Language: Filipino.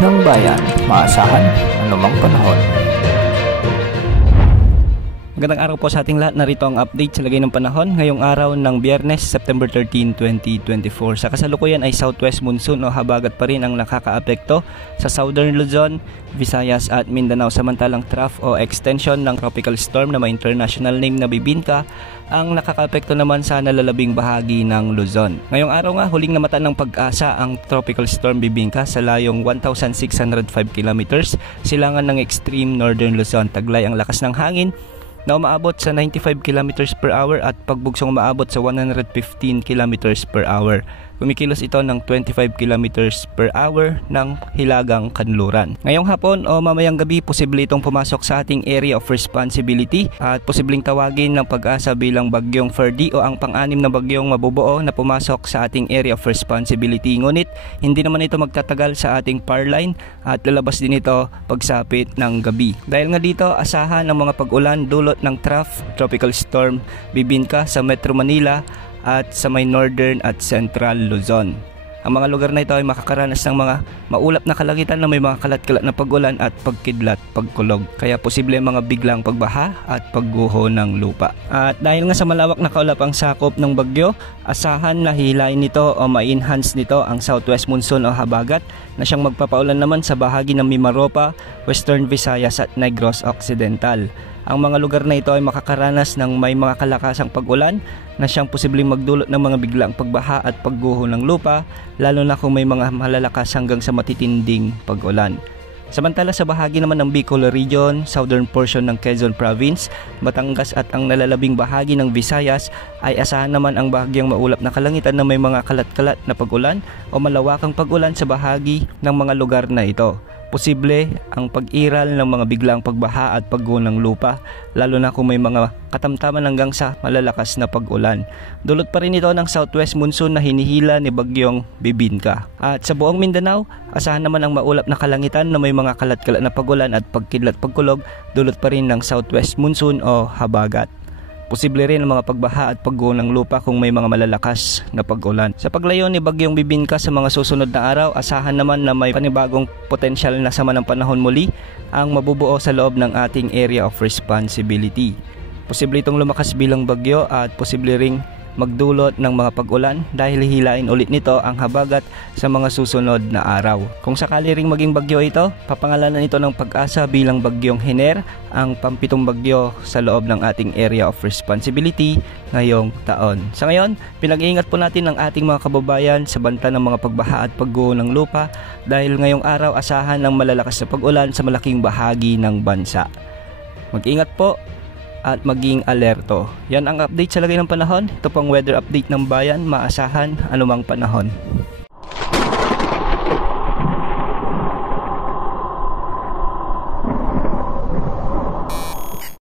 ng bayan, maasahan anumang panahon. Magandang araw po sa ating lahat. Narito ang update sa lagay ng panahon ngayong araw ng Biyernes, September 13, 2024. Sa kasalukuyan ay southwest monsoon o habagat pa rin ang nakakaapekto sa Southern Luzon, Visayas at Mindanao. Samantalang trough o extension ng tropical storm na may international name na Bibinka ang nakakaapekto naman sa nalalabing bahagi ng Luzon. Ngayong araw nga, huling namatan ng pag-asa ang tropical storm Bibinka sa layong 1,605 kilometers silangan ng extreme northern Luzon. Taglay ang lakas ng hangin na umaabot sa 95 km per hour at pagbugsong umaabot sa 115 km per hour. Kumikilos ito ng 25 km per hour ng hilagang kanluran. Ngayong hapon o mamayang gabi, posible itong pumasok sa ating area of responsibility at posibleng tawagin ng pag-asa bilang bagyong Ferdy o ang pang-anim na bagyong mabubuo na pumasok sa ating area of responsibility. Ngunit hindi naman ito magtatagal sa ating power line at lalabas din ito pagsapit ng gabi. Dahil nga dito, asahan ng mga pag-ulan dulot ng trough tropical storm Bibinka sa Metro Manila at sa may northern at central Luzon. Ang mga lugar na ito ay makakaranas ng mga maulap na kalangitan na may mga kalat-kalat na pag-ulan at pagkidlat, pagkulog. Kaya posible mga biglang pagbaha at pagguho ng lupa. At dahil nga sa malawak na kaulap ang sakop ng bagyo, asahan na hihilain nito o ma-enhance nito ang southwest monsoon o habagat na siyang magpapaulan naman sa bahagi ng Mimaropa, Western Visayas at Negros Occidental. Ang mga lugar na ito ay makakaranas ng may mga kalakasang pag-ulan na siyang posibleng magdulot ng mga biglaang pagbaha at pagguho ng lupa, lalo na kung may mga malalakas hanggang sa matitinding pag-ulan. Samantala sa bahagi naman ng Bicol Region, southern portion ng Quezon Province, Batangas at ang nalalabing bahagi ng Visayas ay asahan naman ang bahagyang maulap na kalangitan na may mga kalat-kalat na pag-ulan o malawakang pag-ulan sa bahagi ng mga lugar na ito. Posible ang pag-iral ng mga biglang pagbaha at pagguho ng lupa, lalo na kung may mga katamtaman hanggang sa malalakas na pag-ulan. Dulot pa rin ito ng southwest monsoon na hinihila ni bagyong Bibinka. At sa buong Mindanao, asahan naman ang maulap na kalangitan na may mga kalat-kalat na pag-ulan at pagkidlat pagkulog, dulot pa rin ng southwest monsoon o habagat. Posible rin ang mga pagbaha at pagguho ng lupa kung may mga malalakas na pag-ulan. Sa paglayo ni bagyong Bibinka sa mga susunod na araw, asahan naman na may panibagong potensyal na sama ng panahon muli ang mabubuo sa loob ng ating area of responsibility. Posible itong lumakas bilang bagyo at posible ring magdulot ng mga pag-ulan dahil hihilain ulit nito ang habagat sa mga susunod na araw. Kung sakali ring maging bagyo ito, papangalanan ito ng pag-asa bilang bagyong Hener, ang pampitong bagyo sa loob ng ating area of responsibility ngayong taon. Sa ngayon, pinag-iingat po natin ang ating mga kababayan sa banta ng mga pagbaha at pagguho ng lupa dahil ngayong araw asahan ng malalakas na pag-ulan sa malaking bahagi ng bansa. Mag-ingat po at maging alerto. Yan ang update sa lagay ng panahon. Ito pang weather update ng bayan, maasahan anumang panahon.